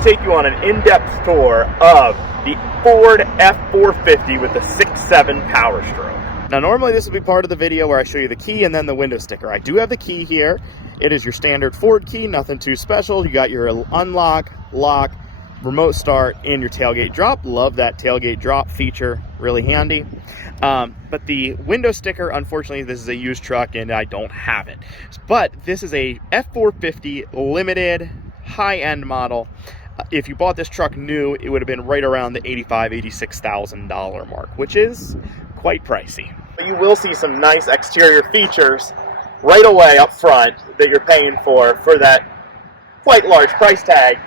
to take you on an in-depth tour of the Ford F-450 with the 6.7 Powerstroke. Now, normally this will be part of the video where I show you the key and then the window sticker. I do have the key here. It is your standard Ford key, nothing too special. You got your unlock, lock, remote start, and your tailgate drop. Love that tailgate drop feature, really handy. But the window sticker, unfortunately, this is a used truck and I don't have it. But this is a F-450 limited high-end model. If you bought this truck new, it would have been right around the $85,000, $86,000 mark, which is quite pricey. But you will see some nice exterior features right away up front that you're paying for that quite large price tag.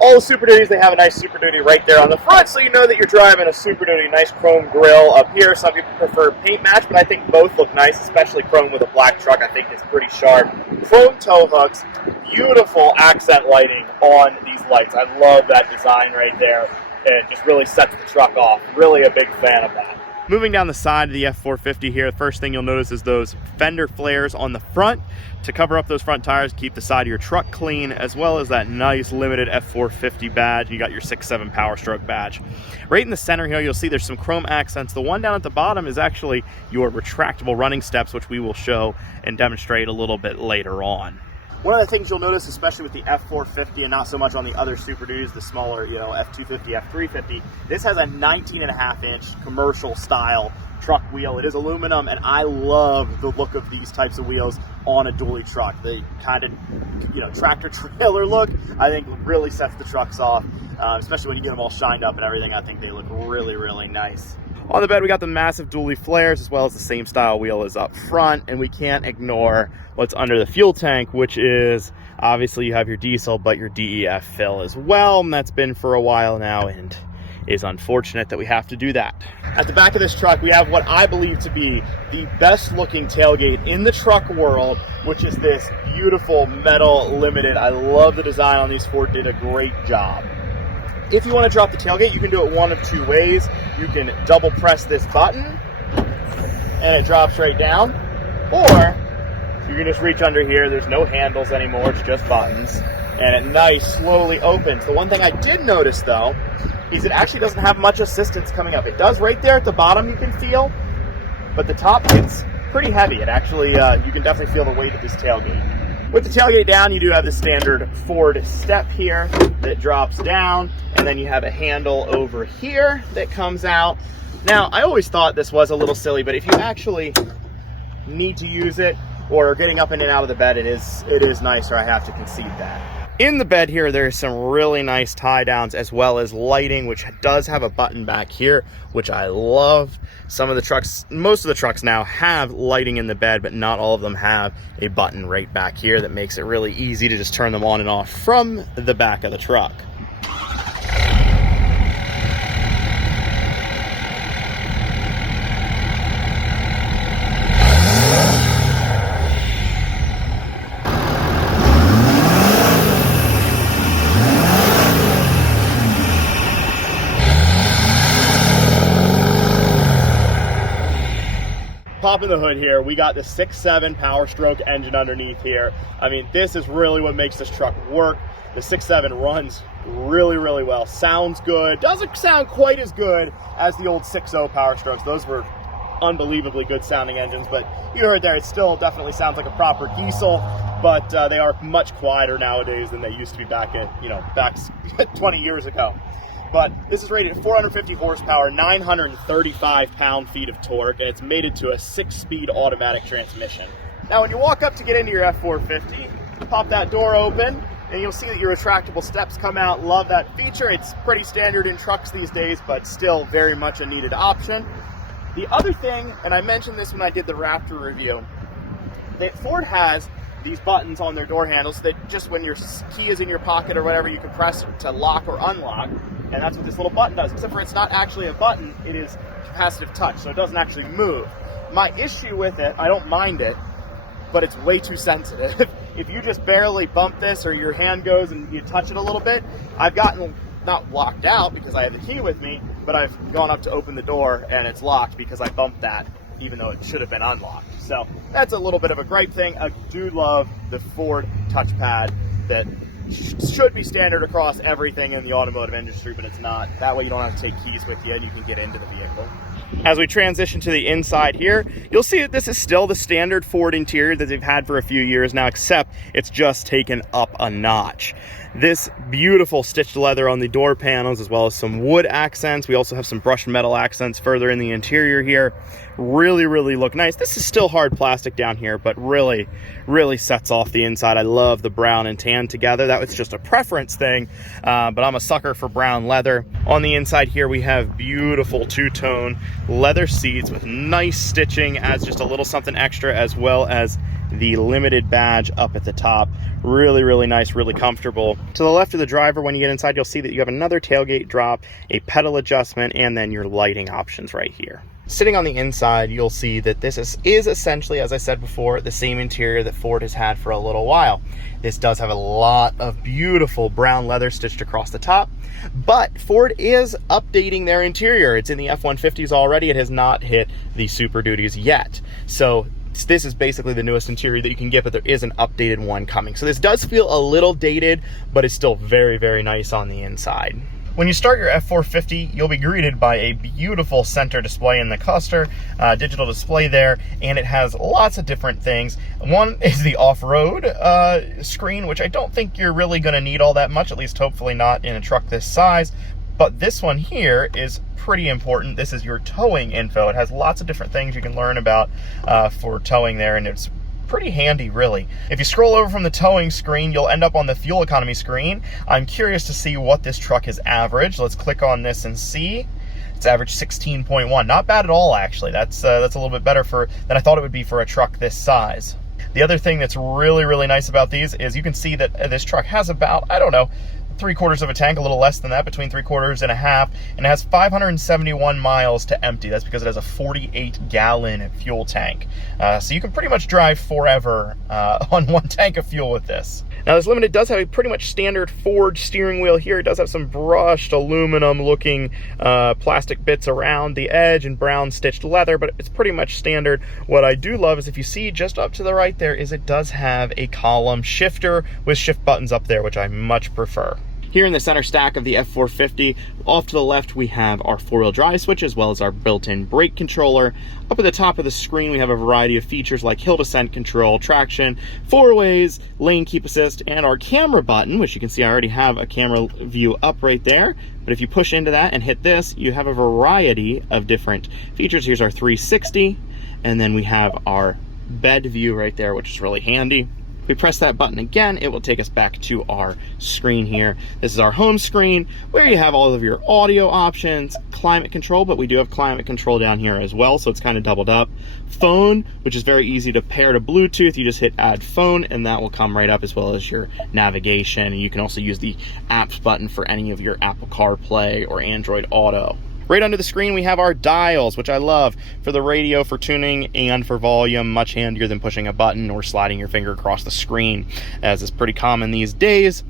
All the Super Duties, they have a nice Super Duty right there on the front, so you know that you're driving a Super Duty. Nice chrome grille up here. Some people prefer paint match, but I think both look nice, especially chrome with a black truck. I think it's pretty sharp. Chrome tow hooks, beautiful accent lighting on these lights. I love that design right there. It just really sets the truck off. Really a big fan of that. Moving down the side of the F-450 here, the first thing you'll notice is those fender flares on the front to cover up those front tires, keep the side of your truck clean, as well as that nice limited F-450 badge. You got your 6.7 Powerstroke badge. Right in the center here, you'll see there's some chrome accents. The one down at the bottom is actually your retractable running steps, which we will show and demonstrate a little bit later on. One of the things you'll notice, especially with the F-450 and not so much on the other Super Duties, the smaller, F-250, F-350, this has a 19.5-inch commercial style truck wheel. It is aluminum, and I love the look of these types of wheels on a dually truck. The kind of, tractor trailer look, I think really sets the trucks off, especially when you get them all shined up and everything. I think they look really, really nice. On the bed, we got the massive dually flares, as well as the same style wheel as up front, and we can't ignore what's under the fuel tank, which is, obviously you have your diesel, but your DEF fill as well, and that's been for a while now, and is unfortunate that we have to do that. At the back of this truck, we have what I believe to be the best looking tailgate in the truck world, which is this beautiful metal limited. I love the design on these. Ford did a great job. If you want to drop the tailgate, you can do it one of two ways. You can double press this button and it drops right down, or you can just reach under here. There's no handles anymore, it's just buttons, and it nice slowly opens. The one thing I did notice though is it actually doesn't have much assistance coming up. It does right there at the bottom, you can feel, but the top gets pretty heavy. It actually, you can definitely feel the weight of this tailgate. With the tailgate down, you do have the standard Ford step here that drops down, and then you have a handle over here that comes out. Now, I always thought this was a little silly, but if you actually need to use it or are getting up and in out of the bed, it is nicer. I have to concede that. In the bed here, there's some really nice tie downs, as well as lighting, which does have a button back here, which I love. Some of the trucks, most of the trucks now have lighting in the bed, but not all of them have a button right back here that makes it really easy to just turn them on and off from the back of the truck. Popping the hood here, we got the 6.7 Powerstroke engine underneath here. I mean, this is really what makes this truck work. The 6.7 runs really, really well. Sounds good. Doesn't sound quite as good as the old 6.0 Powerstrokes. Those were unbelievably good sounding engines, but you heard there, it still definitely sounds like a proper diesel, but they are much quieter nowadays than they used to be back 20 years ago. But this is rated at 450 horsepower, 935 pound-feet of torque, and it's mated to a 6-speed automatic transmission. Now, when you walk up to get into your F-450, you pop that door open, and you'll see that your retractable steps come out. Love that feature. It's pretty standard in trucks these days, but still very much a needed option. The other thing, and I mentioned this when I did the Raptor review, that Ford has these buttons on their door handles that just when your key is in your pocket or whatever, you can press to lock or unlock, and that's what this little button does, except for it's not actually a button, it is capacitive touch, so it doesn't actually move. My issue with it, I don't mind it, but it's way too sensitive. If you just barely bump this or your hand goes and you touch it a little bit, I've gotten not locked out because I have the key with me, but I've gone up to open the door and it's locked because I bumped that, even though it should have been unlocked. So that's a little bit of a gripe thing. I do love the Ford touchpad that should be standard across everything in the automotive industry, but it's not. That way you don't have to take keys with you and you can get into the vehicle. As we transition to the inside here, you'll see that this is still the standard Ford interior that they've had for a few years now, except it's just taken up a notch. This beautiful stitched leather on the door panels, as well as some wood accents. We also have some brushed metal accents further in the interior here. Really, really look nice. This is still hard plastic down here, but really, really sets off the inside. I love the brown and tan together. That was just a preference thing, but I'm a sucker for brown leather. On the inside here, we have beautiful two-tone leather seats with nice stitching, adds just a little something extra, as well as the limited badge up at the top. Really, really nice, really comfortable. To the left of the driver, when you get inside, you'll see that you have another tailgate drop, a pedal adjustment, and then your lighting options right here. Sitting on the inside, you'll see that this is essentially, as I said before, the same interior that Ford has had for a little while. This does have a lot of beautiful brown leather stitched across the top, but Ford is updating their interior. It's in the F-150s already. It has not hit the Super Duties yet. So this is basically the newest interior that you can get, but there is an updated one coming. So this does feel a little dated, but it's still very, very nice on the inside. When you start your F-450, you'll be greeted by a beautiful center display in the cluster, digital display there, and it has lots of different things. One is the off-road screen, which I don't think you're really going to need all that much, at least hopefully not in a truck this size. But this one here is pretty important. This is your towing info. It has lots of different things you can learn about for towing there, and it's pretty handy, really. If you scroll over from the towing screen, you'll end up on the fuel economy screen. I'm curious to see what this truck has averaged. Let's click on this and see. It's averaged 16.1. Not bad at all, actually. That's a little bit better than I thought it would be for a truck this size. The other thing that's really, really nice about these is you can see that this truck has about, I don't know, 3/4 of a tank, a little less than that, between 3/4 and a half, and it has 571 miles to empty. That's because it has a 48-gallon fuel tank. So you can pretty much drive forever on one tank of fuel with this. Now this Limited does have a pretty much standard Ford steering wheel here. It does have some brushed aluminum looking plastic bits around the edge and brown stitched leather, but it's pretty much standard. What I do love is, if you see just up to the right there, is it does have a column shifter with shift buttons up there, which I much prefer. Here in the center stack of the F-450, off to the left, we have our four-wheel drive switch, as well as our built-in brake controller. Up at the top of the screen, we have a variety of features like hill descent control, traction, four-ways, lane keep assist, and our camera button, which you can see I already have a camera view up right there. But if you push into that and hit this, you have a variety of different features. Here's our 360, and then we have our bed view right there, which is really handy. If we press that button again, it will take us back to our screen here. This is our home screen, where you have all of your audio options, climate control, but we do have climate control down here as well, so it's kind of doubled up. Phone, which is very easy to pair to Bluetooth. You just hit add phone, and that will come right up, as well as your navigation. And you can also use the apps button for any of your Apple CarPlay or Android Auto. Right under the screen, we have our dials, which I love for the radio, for tuning, and for volume. Much handier than pushing a button or sliding your finger across the screen, as is pretty common these days.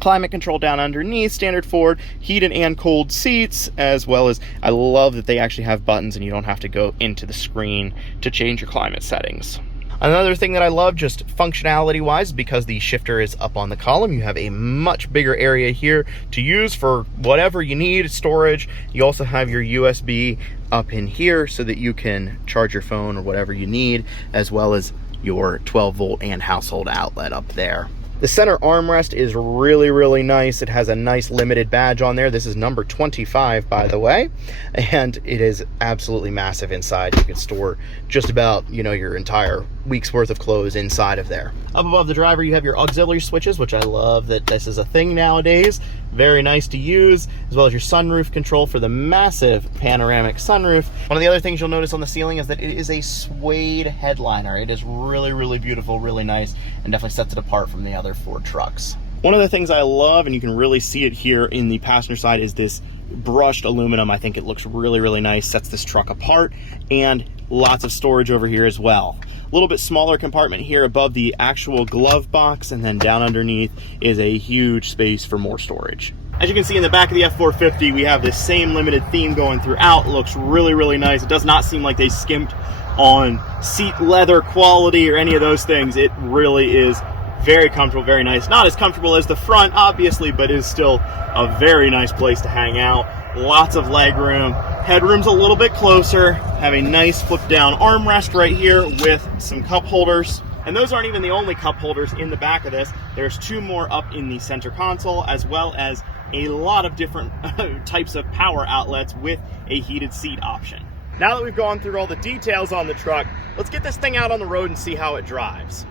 Climate control down underneath, standard Ford, heated and cold seats, as well as, I love that they actually have buttons and you don't have to go into the screen to change your climate settings. Another thing that I love, just functionality-wise, because the shifter is up on the column, you have a much bigger area here to use for whatever you need, storage. You also have your USB up in here so that you can charge your phone or whatever you need, as well as your 12-volt and household outlet up there. The center armrest is really, really nice. It has a nice limited badge on there. This is number 25, by the way, and it is absolutely massive inside. You can store just about, your entire week's worth of clothes inside of there. Up above the driver, you have your auxiliary switches, which I love that this is a thing nowadays. Very nice to use, as well as your sunroof control for the massive panoramic sunroof. One of the other things you'll notice on the ceiling is that it is a suede headliner. It is really, really beautiful, really nice, and definitely sets it apart from the other Ford trucks. One of the things I love, and you can really see it here in the passenger side, is this brushed aluminum. I think it looks really, really nice, sets this truck apart, and lots of storage over here as well. A little bit smaller compartment here above the actual glove box, and then down underneath is a huge space for more storage. As you can see in the back of the F-450, we have this same limited theme going throughout. It looks really, really nice. It does not seem like they skimped on seat leather quality or any of those things. It really is Very comfortable, very nice. Not as comfortable as the front, obviously, but is still a very nice place to hang out. Lots of leg room. Headroom's a little bit closer. Have a nice flip-down armrest right here with some cup holders. And those aren't even the only cup holders in the back of this. There's 2 more up in the center console, as well as a lot of different types of power outlets with a heated seat option. Now that we've gone through all the details on the truck, let's get this thing out on the road and see how it drives.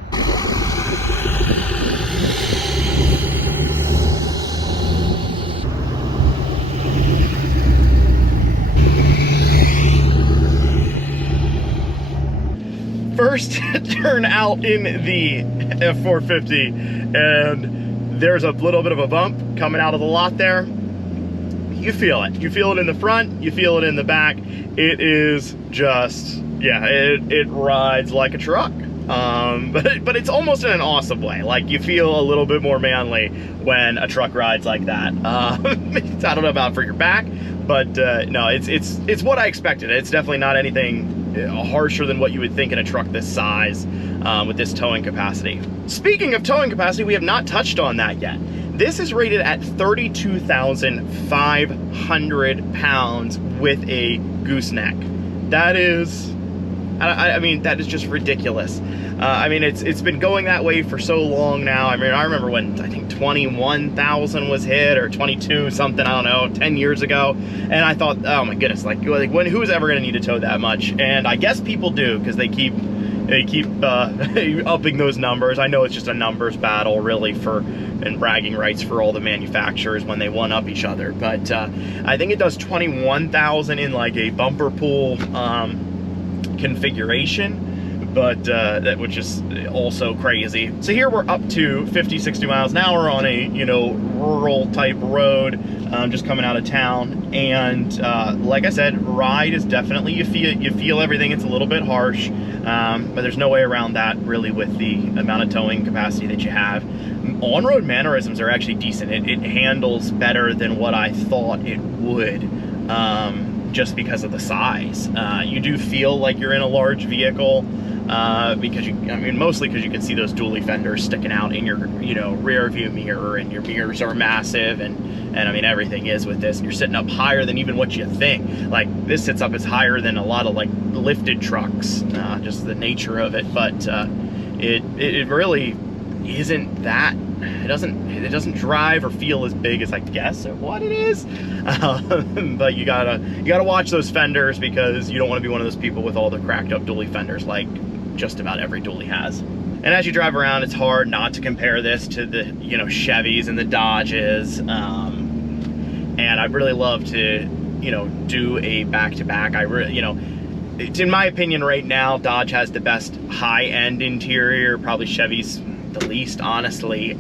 First turn out in the F-450, and there's a little bit of a bump coming out of the lot there. You feel it. You feel it in the front, you feel it in the back. It is just, yeah, it rides like a truck. But it's almost in an awesome way. Like, you feel a little bit more manly when a truck rides like that. I don't know about for your back, but no, it's what I expected. It's definitely not anything harsher than what you would think in a truck this size with this towing capacity. Speaking of towing capacity, we have not touched on that yet. This is rated at 32,500 pounds with a gooseneck. That is, I mean, that is just ridiculous. I mean, it's been going that way for so long now. I mean, I remember when I think 21,000 was hit, or 22 something, I don't know, 10 years ago. And I thought, oh my goodness, like who's ever gonna need to tow that much? And I guess people do, because they keep upping those numbers. I know it's just a numbers battle, really, and bragging rights for all the manufacturers when they one up each other. But I think it does 21,000 in like a bumper pool configuration. But that was just also crazy. So here we're up to 50, 60 miles an hour on a, you know, rural type road, just coming out of town. And like I said, ride is definitely, you feel everything. It's a little bit harsh, but there's no way around that really with the amount of towing capacity that you have. On-road mannerisms are actually decent. It handles better than what I thought it would. Just because of the size. You do feel like you're in a large vehicle, because mostly because you can see those dually fenders sticking out in your, you know, rear view mirror, and your mirrors are massive, and I mean, everything is with this, and you're sitting up higher than even what you think. Like, this sits up as higher than a lot of like lifted trucks, just the nature of it. But it really isn't that. It doesn't drive or feel as big as I guess what it is. But you gotta watch those fenders, because you don't want to be one of those people with all the cracked up dually fenders like just about every dually has. And as you drive around, it's hard not to compare this to the, you know, Chevys and the Dodges. And I'd really love to, you know, do a back-to-back. You know, it's, in my opinion right now, Dodge has the best high-end interior, probably Chevy's the least, honestly.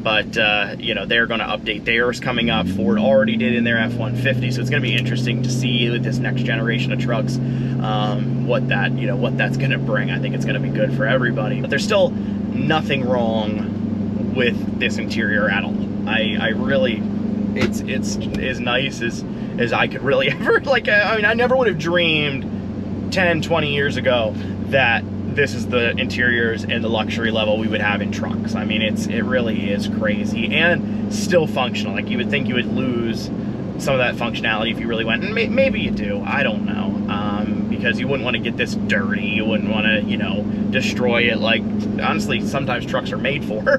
But you know, they're going to update theirs coming up. Ford already did in their F-150, so it's going to be interesting to see with this next generation of trucks what that's going to bring. I think it's going to be good for everybody. But there's still nothing wrong with this interior at all. I really, it's as nice as I could really ever, like, I mean, I never would have dreamed 10, 20 years ago that this is the interiors and the luxury level we would have in trucks. I mean, it really is crazy, and still functional. Like, you would think you would lose some of that functionality if you really went, and maybe you do, I don't know, because you wouldn't want to get this dirty, you wouldn't want to, you know, destroy it like, honestly, sometimes trucks are made for.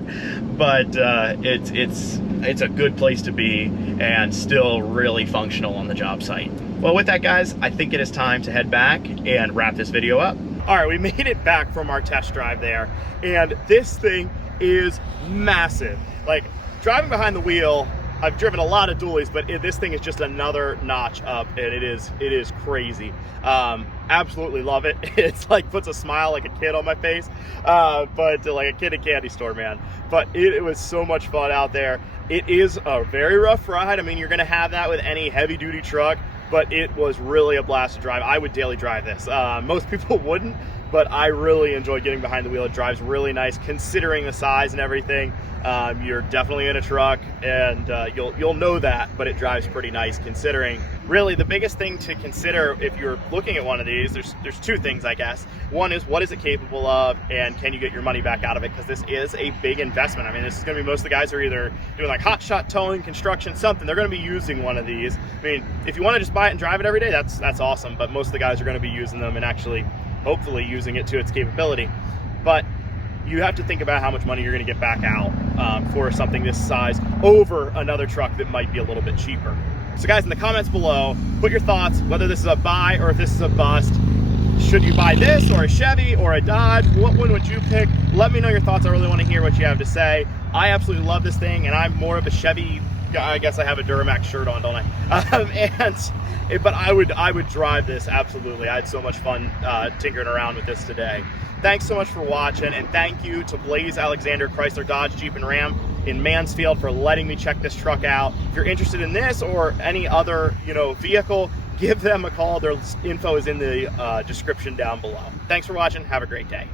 But it's a good place to be, and still really functional on the job site. Well, with that, guys, I think it is time to head back and wrap this video up. All right, we made it back from our test drive there, and this thing is massive. Like, driving behind the wheel, I've driven a lot of dualies, but this thing is just another notch up, and it is crazy. Absolutely love it. It's like puts a smile like a kid on my face, but like a kid at a candy store, man. But it was so much fun out there. It is a very rough ride. I mean, you're gonna have that with any heavy duty truck, but it was really a blast to drive. I would daily drive this. Most people wouldn't, but I really enjoy getting behind the wheel. It drives really nice, considering the size and everything. You're definitely in a truck, and you'll know that, but it drives pretty nice considering really the biggest thing to consider if you're looking at one of these, there's two things, I guess. One is, what is it capable of, and can you get your money back out of it? Because this is a big investment. I mean, this is going to be, most of the guys are either doing like hot shot towing, construction, something. They're going to be using one of these. I mean, if you want to just buy it and drive it every day, that's awesome. But most of the guys are going to be using them and actually, hopefully, using it to its capability. But you have to think about how much money you're going to get back out for something this size over another truck that might be a little bit cheaper. So guys, in the comments below, put your thoughts, whether this is a buy or if this is a bust. Should you buy this or a Chevy or a Dodge? What one would you pick? Let me know your thoughts. I really want to hear what you have to say. I absolutely love this thing, and I'm more of a Chevy guy. I guess I have a Duramax shirt on, don't I? But I would drive this, absolutely. I had so much fun tinkering around with this today. Thanks so much for watching, and thank you to Blaise Alexander Chrysler Dodge Jeep and Ram in Mansfield for letting me check this truck out. If you're interested in this or any other, vehicle, give them a call. Their info is in the description down below. Thanks for watching. Have a great day.